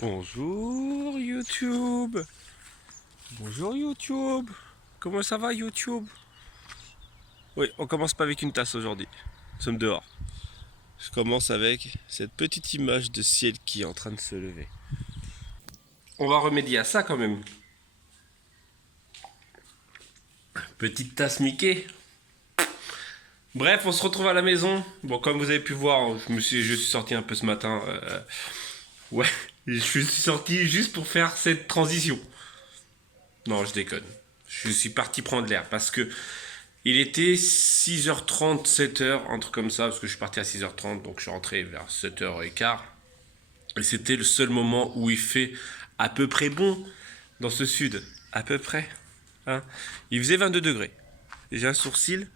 Bonjour YouTube. Bonjour YouTube. Comment ça va YouTube? Oui, on commence pas avec une tasse aujourd'hui. Nous sommes dehors. Je commence avec cette petite image de ciel qui est en train de se lever. On va remédier à ça quand même. Petite tasse Mickey. Bref, on se retrouve à la maison. Bon, comme vous avez pu voir, je suis sorti un peu ce matin. Ouais, je suis sorti juste pour faire cette transition. Non, je déconne. Je suis parti prendre l'air parce que il était 6h30, 7h, un truc comme ça, parce que je suis parti à 6h30, donc je suis rentré vers 7h15. Et c'était le seul moment où il fait à peu près bon dans ce sud. À peu près. Hein. Il faisait 22 degrés. J'ai un sourcil.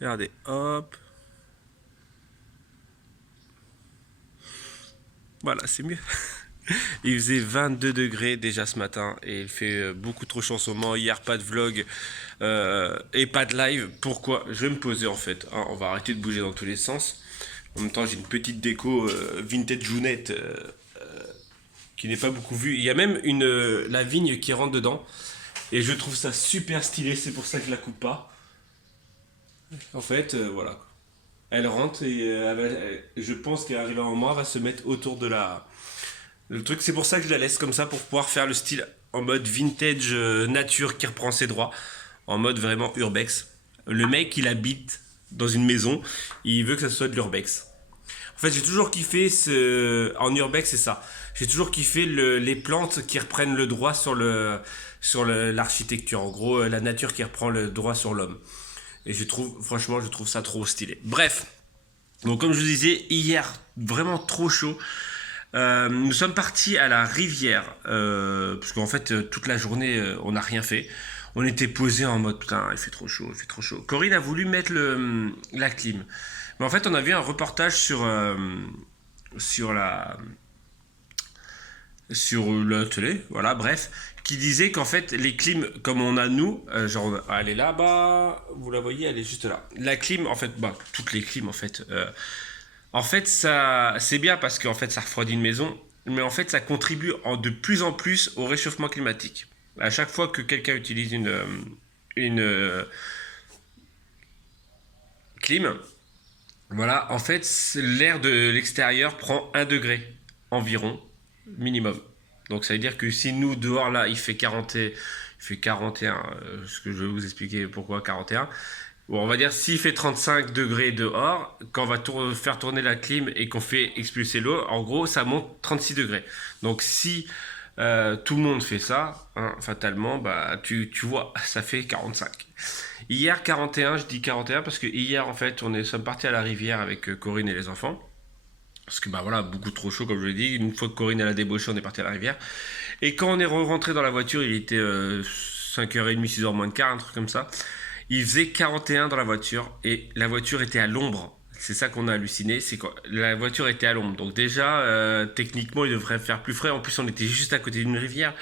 Regardez, hop. Voilà, c'est mieux. Il faisait 22 degrés déjà ce matin et il fait beaucoup trop chaud en ce moment. Hier, pas de vlog et pas de live. Pourquoi? Je vais me poser en fait. Hein, on va arrêter de bouger dans tous les sens. En même temps, j'ai une petite déco vintage Jounette qui n'est pas beaucoup vue. Il y a même la vigne qui rentre dedans et je trouve ça super stylé. C'est pour ça que je la coupe pas. En fait, voilà. Elle rentre et je pense qu'arrivant à un moment, elle va se mettre autour de le truc. C'est pour ça que je la laisse comme ça pour pouvoir faire le style en mode vintage nature qui reprend ses droits, en mode vraiment urbex. Le mec, il habite dans une maison, il veut que ça soit de l'urbex. En fait, j'ai toujours kiffé en urbex, c'est ça. J'ai toujours kiffé les plantes qui reprennent le droit sur l'architecture. En gros, la nature qui reprend le droit sur l'homme. Et franchement, je trouve ça trop stylé. Bref, donc comme je vous disais, hier, vraiment trop chaud. Nous sommes partis à la rivière, parce qu'en fait, toute la journée, on n'a rien fait. On était posé en mode, putain, il fait trop chaud, il fait trop chaud. Corinne a voulu mettre la clim. Mais en fait, on a vu un reportage sur sur la télé, voilà, bref, qui disait qu'en fait, les clims, comme on a nous, genre, elle est là-bas, vous la voyez, elle est juste là. La clim, en fait, bah, toutes les clims, en fait, ça, c'est bien parce qu'en fait, ça refroidit une maison, mais en fait, ça contribue de plus en plus au réchauffement climatique. À chaque fois que quelqu'un utilise une clim, voilà, en fait, l'air de l'extérieur prend 1 degré environ, minimum. Donc ça veut dire que si nous, dehors, là, il fait 41, ce que je vais vous expliquer pourquoi 41. Bon, on va dire s'il fait 35 degrés dehors, quand on va faire tourner la clim et qu'on fait expulser l'eau, en gros, ça monte 36 degrés. Donc si tout le monde fait ça, hein, fatalement, bah, tu vois, ça fait 45. Hier 41, je dis 41 parce que hier en fait sommes partis à la rivière avec Corinne et les enfants. Parce que bah voilà, beaucoup trop chaud comme je l'ai dit. Une fois que Corinne elle a débauché, on est parti à la rivière. Et quand on est rentré dans la voiture, il était 5h30, 6h moins de quart, un truc comme ça. Il faisait 41 dans la voiture et la voiture était à l'ombre. C'est ça qu'on a halluciné, c'est que la voiture était à l'ombre. Donc déjà, techniquement, il devrait faire plus frais. En plus, on était juste à côté d'une rivière.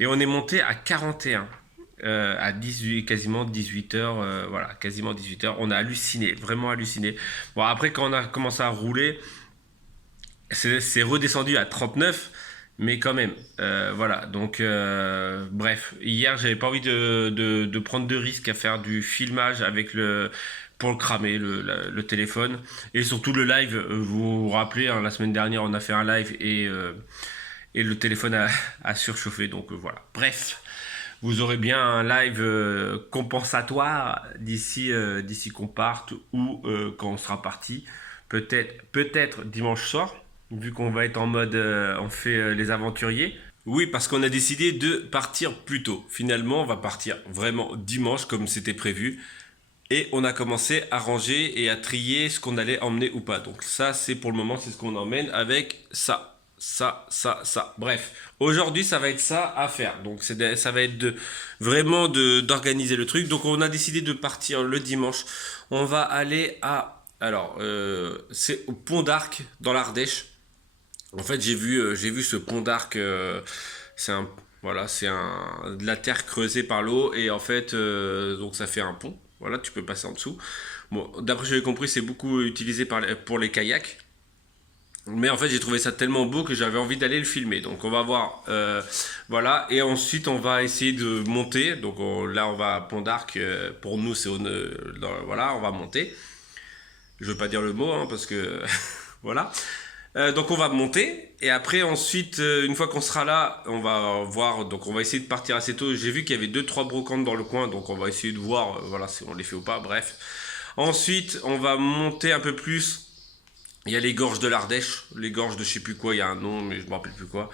Et on est monté à 41. À 18, quasiment 18 heures, voilà, quasiment 18 heures. On a halluciné, vraiment halluciné. Bon, après, quand on a commencé à rouler, c'est redescendu à 39, mais quand même, voilà. Donc, bref, hier, j'avais pas envie de prendre de risques à faire du filmage pour le cramer, le téléphone. Et surtout le live, vous vous rappelez, hein, la semaine dernière, on a fait un live et le téléphone a surchauffé, donc voilà. Bref. Vous aurez bien un live compensatoire d'ici qu'on parte ou quand on sera parti. Peut-être dimanche soir, vu qu'on va être en mode on fait les aventuriers. Oui, parce qu'on a décidé de partir plus tôt. Finalement, on va partir vraiment dimanche comme c'était prévu. Et on a commencé à ranger et à trier ce qu'on allait emmener ou pas. Donc ça, c'est pour le moment, c'est ce qu'on emmène avec ça. Bref, aujourd'hui, ça va être ça à faire. Donc ça va être vraiment d'organiser le truc. Donc on a décidé de partir le dimanche. On va aller alors, c'est au Pont d'Arc dans l'Ardèche. En fait, j'ai vu ce Pont d'Arc. C'est un, voilà, de la terre creusée par l'eau et en fait, donc ça fait un pont. Voilà, tu peux passer en dessous. Bon, d'après ce que j'ai compris, c'est beaucoup utilisé pour les kayaks. Mais en fait, j'ai trouvé ça tellement beau que j'avais envie d'aller le filmer. Donc, on va voir. Voilà. Et ensuite, on va essayer de monter. Donc, là, on va à Pont d'Arc. Pour nous, c'est voilà, on va monter. Je veux pas dire le mot, hein, parce que voilà. Donc, on va monter. Et après, ensuite, une fois qu'on sera là, on va voir. Donc, on va essayer de partir assez tôt. J'ai vu qu'il y avait 2-3 brocantes dans le coin. Donc, on va essayer de voir, voilà, si on les fait ou pas. Bref. Ensuite, on va monter un peu plus. Il y a les gorges de l'Ardèche, les gorges de je sais plus quoi, il y a un nom, mais je me rappelle plus quoi.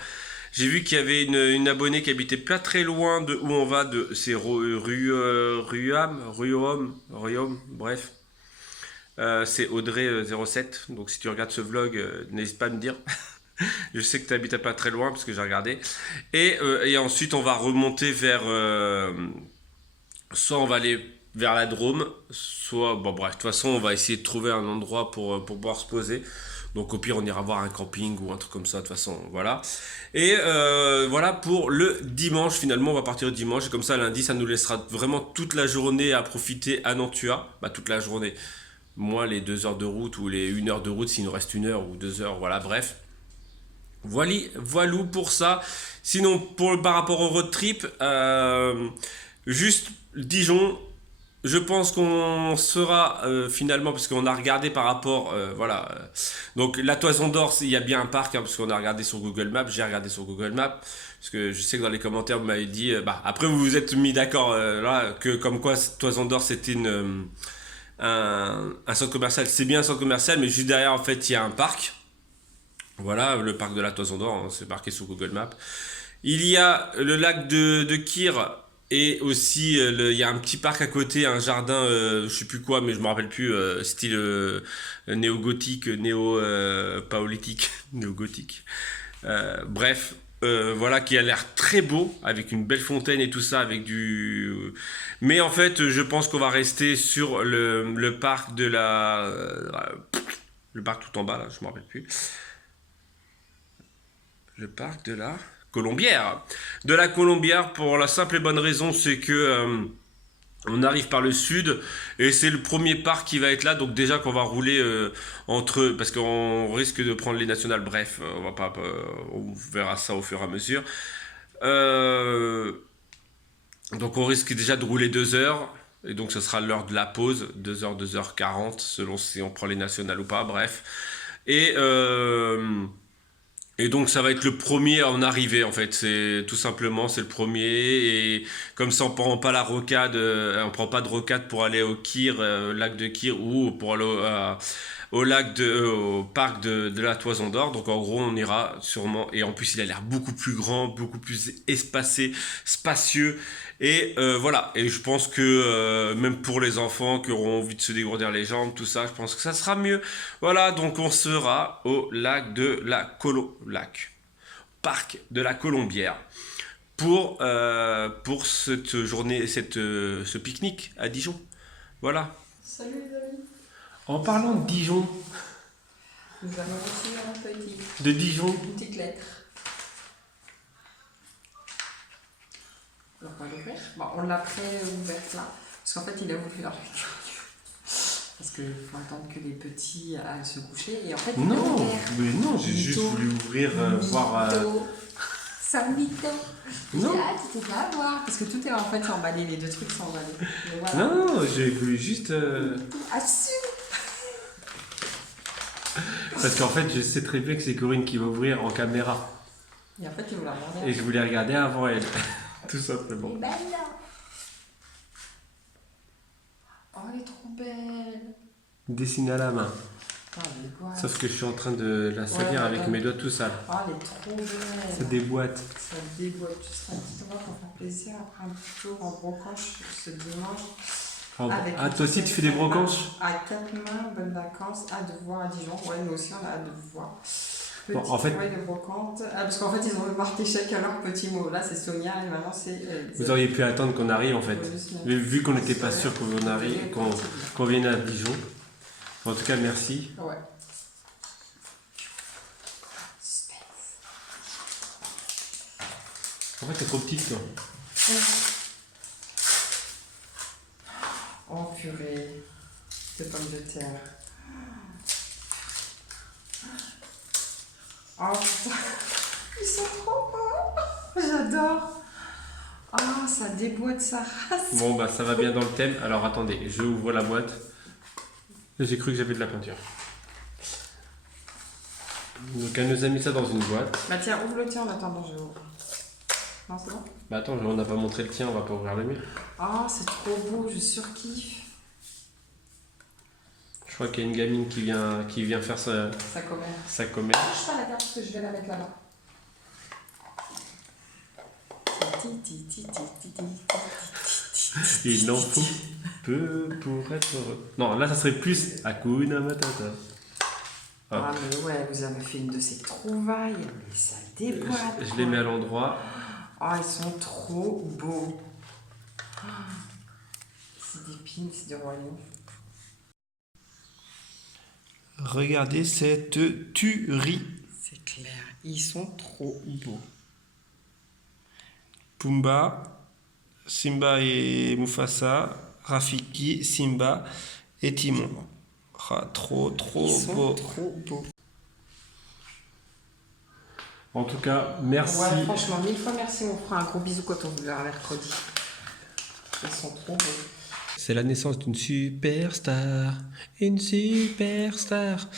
J'ai vu qu'il y avait une abonnée qui habitait pas très loin de où on va, c'est Ruham, bref. C'est Audrey07, donc si tu regardes ce vlog, n'hésite pas à me dire. Je sais que tu habites pas très loin parce que j'ai regardé. Et ensuite, on va remonter vers. Soit on va aller vers la Drôme, soit. Bon, bref, de toute façon, on va essayer de trouver un endroit pour pouvoir se poser. Donc, au pire, on ira voir un camping ou un truc comme ça, de toute façon, voilà. Et voilà pour le dimanche, finalement, on va partir le dimanche. Et comme ça, lundi, ça nous laissera vraiment toute la journée à profiter à Nantua. Bah, toute la journée. Moins les 2 heures de route ou les 1 heure de route s'il nous reste 1 heure ou 2 heures, voilà, bref. Voilou pour ça. Sinon, par rapport au road trip, juste Dijon, je pense qu'on sera finalement, parce qu'on a regardé par rapport, voilà. Donc la Toison d'Or, il y a bien un parc, hein, parce qu'on a regardé sur Google Maps, j'ai regardé sur Google Maps, parce que je sais que dans les commentaires vous m'avez dit, après vous vous êtes mis d'accord là que comme quoi Toison d'Or c'était un centre commercial, c'est bien un centre commercial, mais juste derrière en fait il y a un parc. Voilà, le parc de la Toison d'Or, hein, c'est marqué sur Google Maps. Il y a le lac de Kyr et aussi il y a un petit parc à côté, un jardin, je sais plus quoi, mais je me rappelle plus, style néo-gothique, néo-paolithique, néo-gothique. Bref, voilà, qui a l'air très beau, avec une belle fontaine et tout ça, avec du. Mais en fait, je pense qu'on va rester sur le parc de la. Le parc tout en bas, là, je me rappelle plus. Le parc de la Colombière. De la Colombière pour la simple et bonne raison, c'est que on arrive par le sud et c'est le premier parc qui va être là. Donc déjà qu'on va rouler entre parce qu'on risque de prendre les nationales. Bref, on va pas, on verra ça au fur et à mesure. Euh, donc on risque déjà de rouler 2 heures. Et donc ce sera l'heure de la pause, 2 heures, 2h40, selon si on prend les nationales ou pas, bref. Et et donc ça va être le premier à en arriver en fait, c'est tout simplement c'est le premier et comme ça on prend pas la rocade, on prend pas de rocade pour aller au Kyr, lac de Kyr ou pour aller au lac au parc de la Toison d'Or. Donc en gros on ira sûrement et en plus il a l'air beaucoup plus grand, beaucoup plus espacé, spacieux et voilà. Et je pense que même pour les enfants qui auront envie de se dégourdir les jambes, tout ça, je pense que ça sera mieux. Voilà, donc on sera au lac de la parc de la Colombière pour cette journée, ce pique-nique à Dijon. Voilà. Salut les amis. En parlant de Dijon, Nous avons reçu un petit, de Dijon, une petite lettre. Alors on va l'ouvrir. Bon, on l'a pré-ouverte là, parce qu'en fait il a voulu faire le parce qu'il faut attendre que les petits aillent se coucher et en fait il non, a mais non, j'ai juste Mytho. voulu ouvrir, voir. C'est un mytho. Non. Ah, tu t'es pas à voir. Parce que tout est en fait emballé, les deux trucs sont emballés. Mais voilà. Non, j'ai voulu juste. Assume. Parce qu'en fait, je sais très bien que c'est Corinne qui va ouvrir en caméra. Et en fait, il vous l'a regarder. Et je voulais regarder avant elle. Tout simplement. Elle est belle là. Oh, elle est trop belle. Dessinée à la main. Oh, elle est quoi. Sauf que je suis en train de la salir Ouais, avec ouais. mes doigts tout sales. Oh, elle est trop belle. Ça déboîte. Ça déboîte. Tu seras un petit endroit pour faire plaisir après un petit jour en brocanche ce dimanche. Ah, toi aussi tu fais des brocanches? À 4 mains, bonnes vacances, hâte de vous voir à Dijon. Ouais, nous aussi on a hâte de vous voir. Petit Bon, en fait, de brocante. Ah, parce qu'en fait ils ont marqué chacun leur petit mot. Là c'est Sonia et maintenant c'est. vous auriez pu attendre qu'on arrive en fait. Mais vu qu'on n'était pas sûr qu'on arrive, qu'on vienne à Dijon. En tout cas, merci. Ouais. En fait, t'es trop petite toi. Oh purée de pommes de terre. Oh putain, ils sont trop beaux. J'adore. Ah, ça déboîte sa race. Bon, bah ça va bien dans le thème. Alors attendez, je ouvre la boîte. J'ai cru que j'avais de la peinture. Donc elle nous a mis ça dans une boîte. Bah tiens, ouvre le tien en attendant, je ouvre. Non, c'est bon? Bah attends, on n'a pas montré le tien, on va pas ouvrir le mien. Ah, c'est trop beau, je surkiffe. Je crois qu'il y a une gamine qui vient faire sa commère. Touche pas la carte parce que je vais la mettre là-bas. Il n'en faut peu pour être heureux. Non, là ça serait plus Hakuna Matata. Ah mais ouais, vous avez fait une de ces trouvailles, mais ça déboîte. Je les mets à l'endroit. Ah, ils sont trop beaux. Ah, c'est des pins, c'est du royaume. Regardez cette tuerie. C'est clair, ils sont trop beaux. Pumba, Simba et Mufasa, Rafiki, Simba et Timon. Ah, trop Ils sont beau. trop beaux. En tout cas, merci. Ouais, franchement, 1000 fois merci. On fera un gros bisou quand on vous verra mercredi. Ils sont trop beaux. C'est la naissance d'une superstar. Une superstar.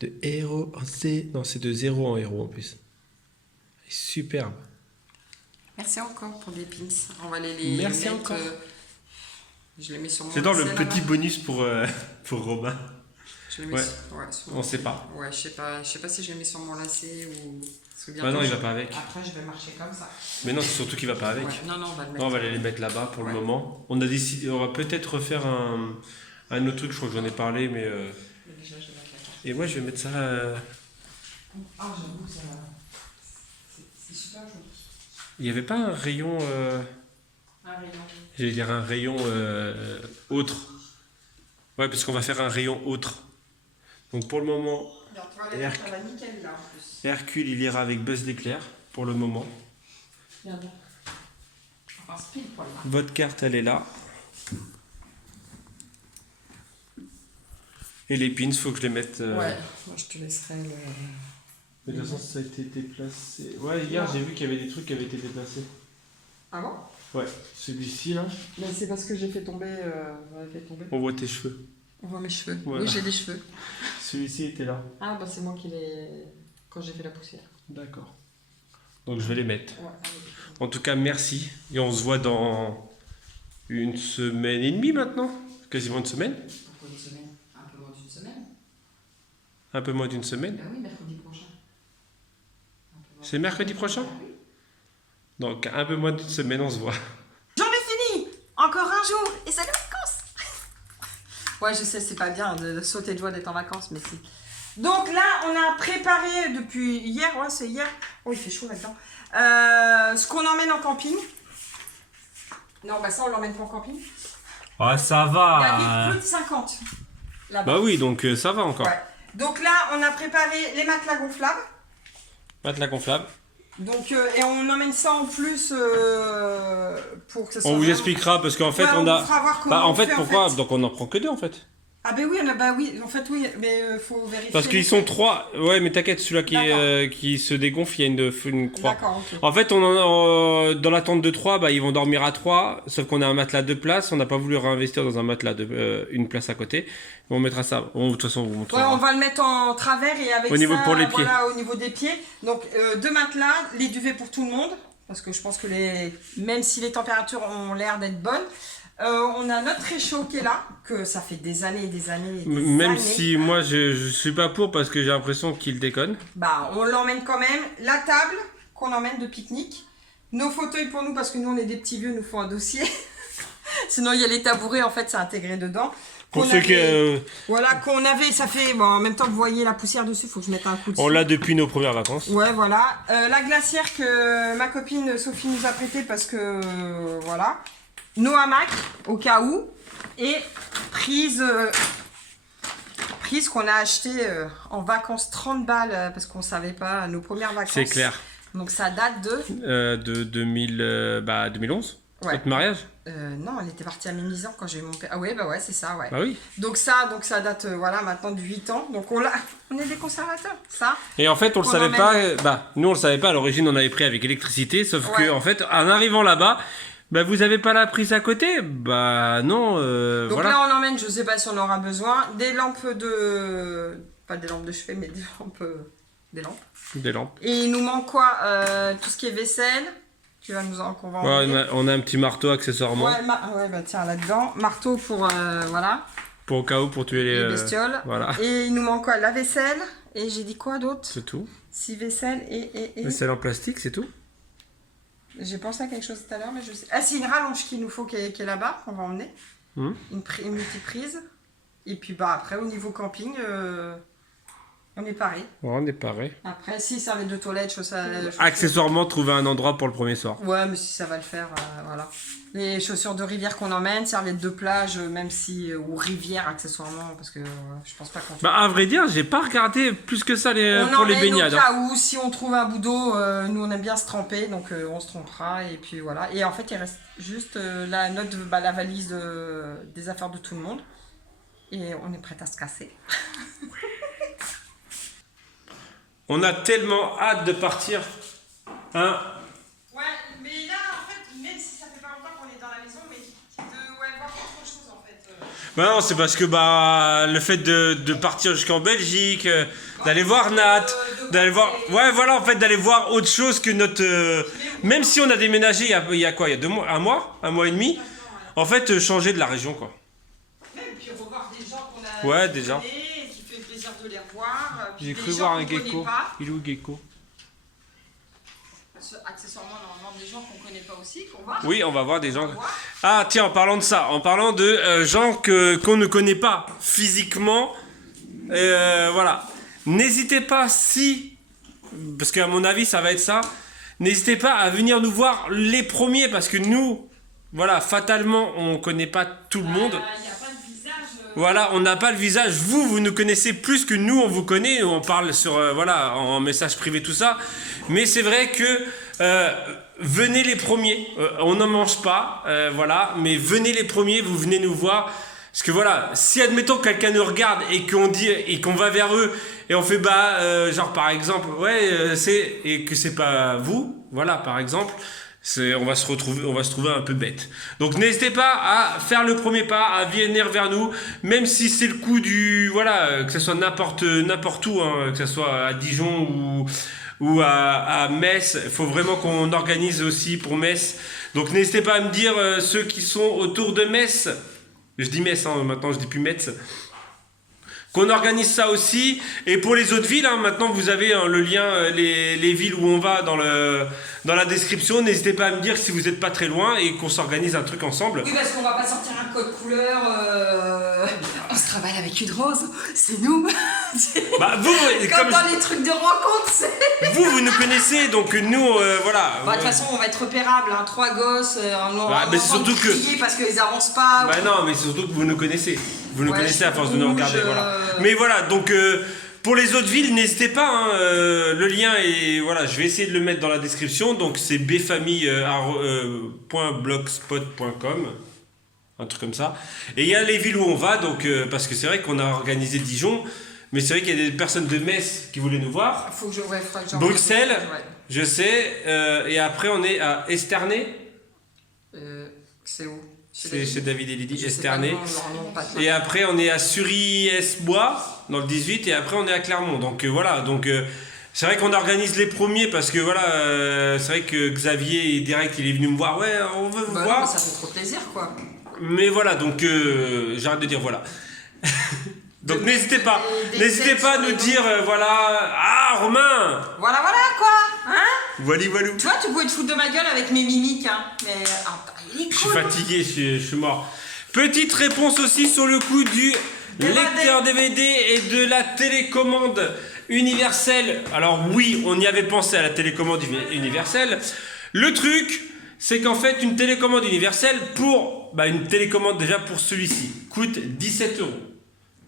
De héros en C. Non, c'est de 0 en héros en plus. Superbe. Merci encore pour des pins. On va les Merci mettre, encore. Je les mets sur mon C'est dans le lacet, petit là-bas. bonus pour Robin. Je les mets Ouais. sur On sait pas. Ouais, je sais pas si je les mets sur mon lacet ou. Ah non, il va pas avec. Après, je vais marcher comme ça. Mais non, c'est surtout qu'il va pas avec. Ouais, non, on va le mettre. Non, on va aller les mettre là-bas pour Ouais. le moment. On a décidé, on va peut-être refaire un autre truc, je crois que j'en ai parlé, mais. Mais déjà, je vais mettre la carte. Et moi, je vais mettre ça. Ah, j'avoue, ça. C'est super joli. Il n'y avait pas un rayon. Un rayon. J'allais dire un rayon autre. Ouais, parce qu'on va faire un rayon autre. Donc pour le moment, Alors, tu vois, la carte, elle va nickel là en plus. Hercule, il ira avec Buzz l'éclair pour le moment. Regarde. Enfin, ce pile poil là. Votre carte, elle est là. Et les pins, faut que je les mette. Ouais, moi je te laisserai le. Mais de toute façon, ça a été déplacé. Ouais, hier, j'ai vu qu'il y avait des trucs qui avaient été déplacés. Ah bon? Ouais, celui-ci là. Mais c'est parce que j'ai fait tomber. Fait tomber. On voit tes cheveux. On voit mes cheveux. Voilà. Oui, j'ai des cheveux. Celui-ci était là. Ah, bah c'est moi qui l'ai. Quand j'ai fait la poussière. D'accord. Donc je vais les mettre. Ouais, En tout cas, merci. Et on se voit dans une semaine et demie maintenant. Quasiment une semaine. Pourquoi une semaine? Un peu moins d'une semaine? Un peu moins d'une semaine. Bah oui, mercredi prochain. C'est mercredi prochain? Ah oui. Donc un peu moins d'une semaine, on se voit. J'en ai fini! Encore un jour! Et c'est les vacances! Ouais, je sais, c'est pas bien de sauter de joie d'être en vacances, mais si. Donc là, on a préparé depuis hier, ouais, c'est hier. Oh, il fait chaud là-dedans. Ce qu'on emmène en camping. Non, bah ça, on l'emmène pas en camping. Ah, ça Il y va. avait plus de 50 là-bas. Bah oui, donc ça va encore. Ouais. Donc là, on a préparé les matelas gonflables. Matelas gonflable. Donc, et on emmène ça en plus pour que ça soit. On vous vraiment- expliquera parce qu'en fait, Ouais, on vous a. fera voir comment Bah en on fait, fait, pourquoi? Donc on en prend que deux en fait. Ah ben oui, bah oui, en fait oui, mais faut vérifier. Parce qu'ils sont trois. Ouais, mais t'inquiète, celui-là qui se dégonfle, il y a une croix. D'accord, ok. En fait, dans la tente de 3, bah, ils vont dormir à 3, sauf qu'on a un matelas de place. On n'a pas voulu réinvestir dans un matelas une place à côté. On mettra ça. De toute façon, on vous Ouais, montrera. on va le mettre en travers et avec Au niveau ça, pour les pieds. voilà, au niveau des pieds. Donc deux matelas, les duvets pour tout le monde, parce que je pense que même si les températures ont l'air d'être bonnes, on a notre réchaud qui est là, que ça fait des années et des années. Et des Même années. si moi, je suis pas pour parce que j'ai l'impression qu'il déconne. Bah, on l'emmène quand même. La table qu'on emmène de pique-nique. Nos fauteuils pour nous, parce que nous on est des petits vieux, nous faut un dossier. Sinon il y a les tabourets, en fait c'est intégré dedans. Pour Qu'on ceux qui. avait- Voilà, qu'on avait, ça fait. Bon, en même temps que vous voyez la poussière dessus, faut que je mette un coup dessus. On l'a depuis nos premières vacances. Ouais, voilà. La glacière que ma copine Sophie nous a prêtée parce que. Voilà. Nos hamacs, au cas où. Et prise. Prise qu'on a acheté en vacances 30 balles parce qu'on savait pas nos premières vacances. C'est clair. Donc ça date de. De 2011. Ouais. Votre mariage? Non, elle était partie à mes 10 ans quand j'ai eu mon père. Ah ouais, bah ouais, c'est ça, ouais. Bah oui. Donc ça date, voilà, maintenant de 8 ans. Donc on est des conservateurs, ça. Et en fait, on le On savait emmène. pas. Bah, nous, on le savait pas. À l'origine, on avait pris avec électricité. Sauf Ouais. que, en fait, en arrivant là-bas, bah, vous avez pas la prise à côté? Bah, non, Donc voilà. là, on emmène, je sais pas si on aura besoin, des lampes de... Pas des lampes de chevet, mais des lampes... Des lampes. Des lampes. Et il nous manque quoi? Tout ce qui est vaisselle. Tu vas nous en... qu'on va Ouais, emmener. on a un petit marteau accessoirement. Ouais, ouais, bah tiens, là-dedans. Marteau pour, voilà, Pour au cas où, pour tuer les bestioles. Voilà. Et il nous manque quoi? La vaisselle. Et j'ai dit quoi d'autre? C'est tout. 6 vaisselles et... Vaisselle en plastique, c'est tout. J'ai pensé à quelque chose tout à l'heure, mais je sais... Ah, c'est une rallonge qu'il nous faut qui est là-bas, qu'on va emmener. Hum. Une multiprise. Et puis, bah, après, au niveau camping, on est pareil. Ouais, on est pareil. Après, si, serviette de toilette, chaussures... Accessoirement, trouver un endroit pour le premier soir. Ouais, mais si ça va le faire, voilà. Les chaussures de rivière qu'on emmène, serviettes de plage, même si... ou rivière, accessoirement, parce que je pense pas qu'on... Bah, à vrai dire, j'ai pas regardé plus que ça On pour les emmène baignades. au cas où, si on trouve un bout d'eau, nous on aime bien se tremper, donc on se trompera, et puis voilà. Et en fait, il reste juste la valise des affaires de tout le monde, et on est prête à se casser. On a tellement hâte de partir. Hein? Ouais, mais là, en fait, même si ça fait pas longtemps qu'on est dans la maison, mais voir autre chose, en fait. Bah non, c'est parce que bah le fait de partir jusqu'en Belgique, d'aller voir Nat, d'aller voir... Ouais, voilà, en fait, d'aller voir autre chose que notre... Même si on a déménagé il y a quoi? Il y a 2 mois? Un mois et demi? En fait, changer de la région, quoi. Même, puis revoir des gens qu'on a... Ouais, déjà. Qui fait plaisir de les revoir. puis J'ai des cru gens voir qu'on un connaît gecko. pas. Il est où, gecko? Accessoirement, normalement, des gens qu'on connaît pas aussi, qu'on voit. Oui, on va voir des gens... On va voir. Ah, tiens, en parlant de ça, en parlant de gens qu'on ne connaît pas physiquement, voilà. N'hésitez pas parce qu'à mon avis, ça va être ça, n'hésitez pas à venir nous voir les premiers, parce que nous, voilà, fatalement, on connaît pas tout le monde. Il n'y a pas de visage. Voilà, on n'a pas le visage. Vous nous connaissez plus que nous, on vous connaît. On parle sur, voilà, en message privé, tout ça. Mais c'est vrai que venez les premiers. On n'en mange pas, voilà. Mais venez les premiers, vous venez nous voir. Parce que voilà, si admettons que quelqu'un nous regarde et qu'on dit et qu'on va vers eux et on fait genre par exemple, et que c'est pas vous, voilà, par exemple. On va se trouver un peu bête. Donc n'hésitez pas à faire le premier pas, à venir vers nous, même si c'est le coup que ce soit n'importe où, hein, que ce soit à Dijon ou à Metz. Il faut vraiment qu'on organise aussi pour Metz. Donc n'hésitez pas à me dire ceux qui sont autour de Metz. Je dis Metz, hein, maintenant je dis plus Metz. Qu'on organise ça aussi. Et pour les autres villes, hein, maintenant vous avez le lien, les villes où on va dans la description. N'hésitez pas à me dire si vous n'êtes pas très loin et qu'on s'organise un truc ensemble. Oui, parce qu'on va pas sortir un code couleur. On se travaille avec une rose, c'est nous. Bah, vous, Comme dans les trucs de rencontre, c'est. vous nous connaissez, donc nous, voilà. Bah, de toute façon, on va être repérable, hein, 3 gosses, mais c'est surtout que- parce qu'ils avancent pas. Bah non, mais c'est surtout que vous nous connaissez. Vous nous Ouais, connaissez à force de nous rouge, regarder, voilà. Mais voilà, donc pour les autres villes, n'hésitez pas. Hein, le lien est, voilà, je vais essayer de le mettre dans la description. Donc c'est bfamille.blogspot.com, un truc comme ça. Et il y a les villes où on va, donc parce que c'est vrai qu'on a organisé Dijon, mais c'est vrai qu'il y a des personnes de Metz qui voulaient nous voir. Faut que faudra que j'en Bruxelles, ouais. je sais. Et après on est à Esternay. C'est où? C'est David et Lydie, Je sais Esternay. pas le nom, non, pas de nom. Et après, on est à Sury-Esbois, dans le 18, et après, on est à Clermont. Donc voilà, donc c'est vrai qu'on organise les premiers parce que voilà, c'est vrai que Xavier, direct, il est venu me voir. Ouais, on veut vous Bah non, voir. mais ça fait trop plaisir, quoi. Mais voilà, donc j'arrête de dire voilà. Donc n'hésitez pas. des N'hésitez têtes pas à sur nous les dire, voilà. Ah, Romain. Voilà, quoi. Hein? Voilà. Tu vois, tu pouvais te foutre de ma gueule avec mes mimiques, hein. Mais il est Je suis cool. fatigué, je suis mort. Petite réponse aussi sur le coup du lecteur DVD et de la télécommande universelle. Alors oui, on y avait pensé à la télécommande universelle. Le truc, c'est qu'en fait, une télécommande universelle une télécommande déjà pour celui-ci coûte 17 €.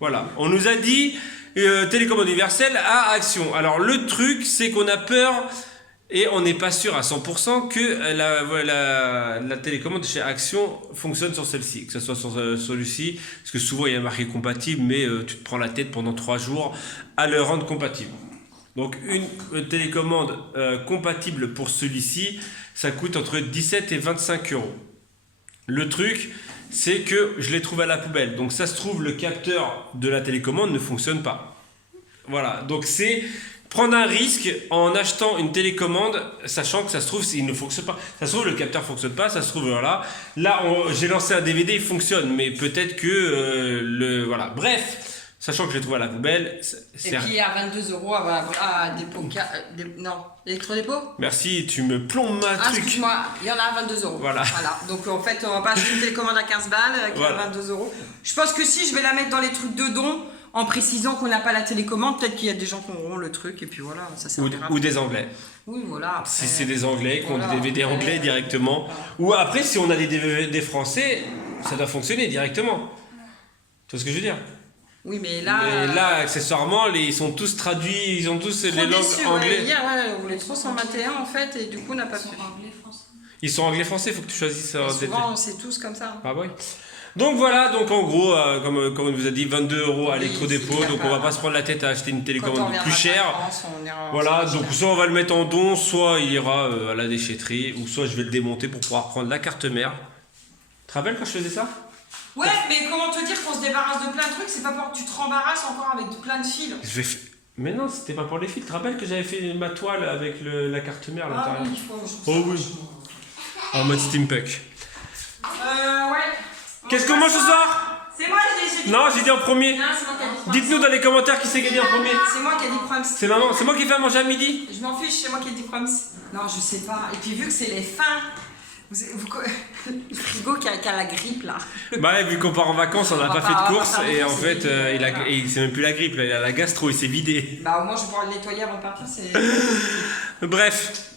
Voilà, on nous a dit télécommande universelle à Action. Alors le truc, c'est qu'on a peur Et on n'est pas sûr à 100% que la télécommande chez Action fonctionne sur celle-ci, que ce soit sur celui-ci, parce que souvent il y a marqué compatible, mais tu te prends la tête pendant 3 jours à le rendre compatible. Donc une télécommande compatible pour celui-ci, ça coûte entre 17 et 25 euros. Le truc, c'est que je l'ai trouvé à la poubelle. Donc ça se trouve, le capteur de la télécommande ne fonctionne pas. Voilà, donc c'est prendre un risque en achetant une télécommande, sachant que ça se trouve, il ne fonctionne pas. Ça se trouve, le capteur ne fonctionne pas, ça se trouve, voilà. Là, j'ai lancé un DVD, il fonctionne, mais peut-être que voilà. Bref, sachant que je l'ai trouvé à la poubelle. Et puis à 22 euros à dépôt. Non, électrodépôt. Merci, tu me plombes ma truc. Excuse-moi, il y en a à 22 euros. Voilà. Donc en fait, on va pas acheter une télécommande à 15 balles qui est à 22 euros. Je pense que si je vais la mettre dans les trucs de dons, en précisant qu'on n'a pas la télécommande, peut-être qu'il y a des gens qui auront le truc et puis voilà, ça servira. Ou des Anglais. Oui, voilà. Après, si c'est des Anglais qui ont voilà, des DVD après, anglais directement. Voilà. Ou après, si on a des DVD français, ça doit fonctionner directement. Tu vois ce que je veux dire? Oui, mais là, accessoirement, ils sont tous traduits, ils ont tous les langues anglais. Hier, on voulait 321 en fait, et du coup, on n'a pas pu. Ils sont anglais-français, il faut que tu choisisses. Souvent, c'est tous comme ça. Ah oui. Donc voilà, donc en gros, comme on vous a dit, 22 euros à l'électrodépôt, donc on va pas se prendre la tête à acheter une télécommande plus chère. Voilà, donc soit on va le mettre en don, soit il ira à la déchetterie, ou soit je vais le démonter pour pouvoir prendre la carte mère. Tu te rappelles quand je faisais ça? Ouais, mais comment te dire qu'on se débarrasse de plein de trucs, c'est pas pour que tu te rembarrasses encore avec plein de fils. Mais non, c'était pas pour les fils. Tu te rappelles que j'avais fait ma toile avec la carte mère à l'intérieur? Ah oui, il faut. Oh oui. En mode steampunk. Ouais. Qu'est-ce qu'on mange ce soir? C'est moi, j'ai dit. Non, j'ai dit en premier. Non, c'est moi qui ai dit Proms. Dites-nous dans les commentaires qui c'est qui a dit en premier. C'est moi qui ai dit Proms. C'est maman, c'est moi qui fais à manger à midi. Je m'en fiche, c'est moi qui ai dit Proms. Non, je sais pas. Et puis vu que c'est les fins, le frigo qui a la grippe là. Bah ouais, vu qu'on part en vacances, on n'a pas fait de course et en fait, voilà. c'est même plus la grippe, là, il a la gastro, il s'est vidé. Bah au moins je vais pouvoir le nettoyer avant de partir, c'est... Bref.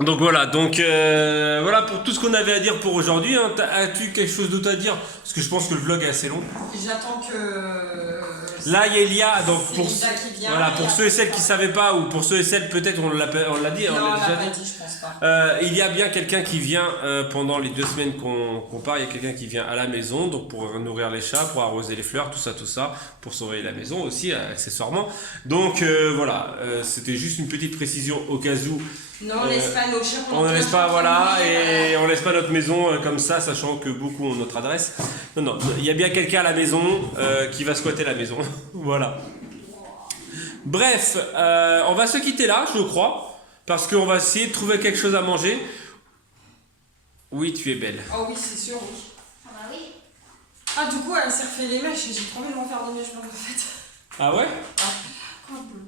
Donc voilà, voilà pour tout ce qu'on avait à dire pour aujourd'hui. Hein. As-tu quelque chose d'autre à dire? Parce que je pense que le vlog est assez long. J'attends que... Là, il y a donc pour, Linda qui vient, voilà, pour ceux et celles qui ne savaient pas, ou pour ceux et celles peut-être on l'a dit, Non, on l'a déjà pas dit. dit, je pense pas. Il y a bien quelqu'un qui vient pendant les 2 semaines qu'on part, il y a quelqu'un qui vient à la maison, donc pour nourrir les chats, pour arroser les fleurs, tout ça, pour surveiller la maison aussi, accessoirement. Donc voilà, c'était juste une petite précision au cas où. Non, on laisse pas nos chats. On ne laisse pas, voilà, et on laisse pas notre maison comme ça, sachant que beaucoup ont notre adresse. Non, il y a bien quelqu'un à la maison qui va squatter la maison. Voilà. Bref, on va se quitter là, je crois, parce qu'on va essayer de trouver quelque chose à manger. Oui, tu es belle. Oh oui, c'est sûr, oui. Ah bah oui. Ah, du coup, elle s'est refait les mèches et j'ai trop envie de m'en faire des mèches en fait. Ah ouais? Oh, boulot.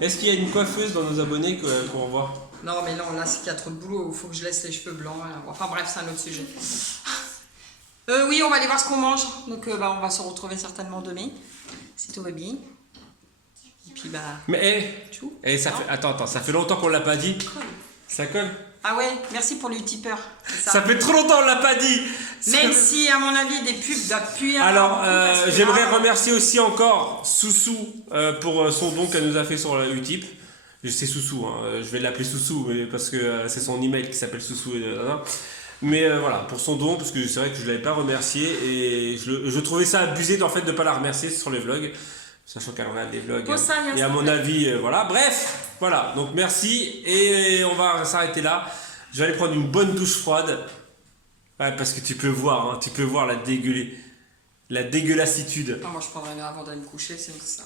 Est-ce qu'il y a une coiffeuse dans nos abonnés qu'on revoit? Non, mais non, là, c'est qu'il y a trop de boulot. Il faut que je laisse les cheveux blancs. Enfin, bref, c'est un autre sujet. Oui, on va aller voir ce qu'on mange. Donc, on va se retrouver certainement demain, si tout va bien. Et puis, Mais, ça fait... Attends, ça fait longtemps qu'on l'a pas dit. Ça colle? Ah ouais, merci pour le tipeur. Ça fait trop longtemps qu'on l'a pas dit. Même si, à mon avis, des pubs d'appuyer. Alors, j'aimerais remercier aussi encore Soussou pour son don qu'elle nous a fait sur le Utip. C'est Soussou, hein. Je vais l'appeler Soussou parce que c'est son email qui s'appelle Soussou. Mais voilà, pour son don, parce que c'est vrai que je ne l'avais pas remercié et je trouvais ça abusé en fait de ne pas la remercier sur les vlogs, sachant qu'elle en a des vlogs. Et à mon avis, voilà. Bref, voilà, donc merci et on va s'arrêter là. Je vais aller prendre une bonne douche froide. Ouais, parce que tu peux voir la dégueulassitude. Non, moi je prendrais une avant d'aller me coucher, c'est ça.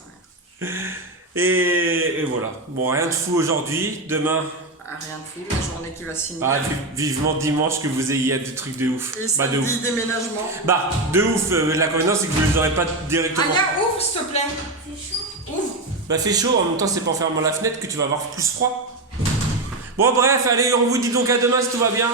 Ouais. Et voilà. Bon, rien de fou aujourd'hui. Demain. Rien de fou, la journée qui va se finir. Ah, vivement dimanche que vous ayez des trucs de ouf. Et samedi, de ouf. Déménagement. De ouf. L'inconvénient, c'est que vous ne les aurez pas directement. Anya, ouvre s'il te plaît. C'est chaud. Ouvre. Fait chaud. En même temps, c'est pas en fermant la fenêtre que tu vas avoir plus froid. Bon, bref, allez, on vous dit donc à demain si tout va bien.